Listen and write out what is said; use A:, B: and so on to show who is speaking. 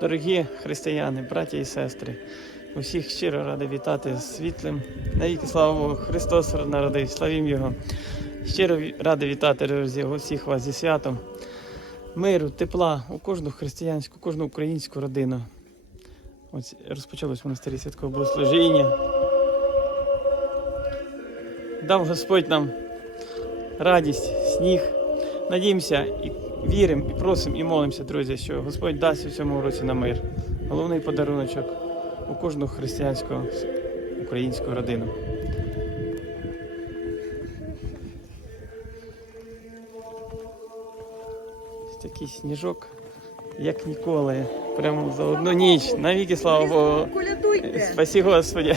A: Дорогі християни, браті і сестри, усіх щиро радий вітати світлим. Навіки слава Богу, Христос народив, славім Його. Щиро радий вітати друзі, усіх вас зі святом. Миру, тепла у кожну християнську, кожну українську родину. Ось розпочалось в монастирі святкове богослужіння. Дав Господь нам радість, сніг. Надіємося і віримо, і просимо, і молимося, друзі, що Господь дасть у цьому році на мир. Головний подаруночок у кожну християнську українську родину. Ось такий сніжок, як ніколи. Прямо за одну ніч. Навіки слава Богу. Спасі Господі.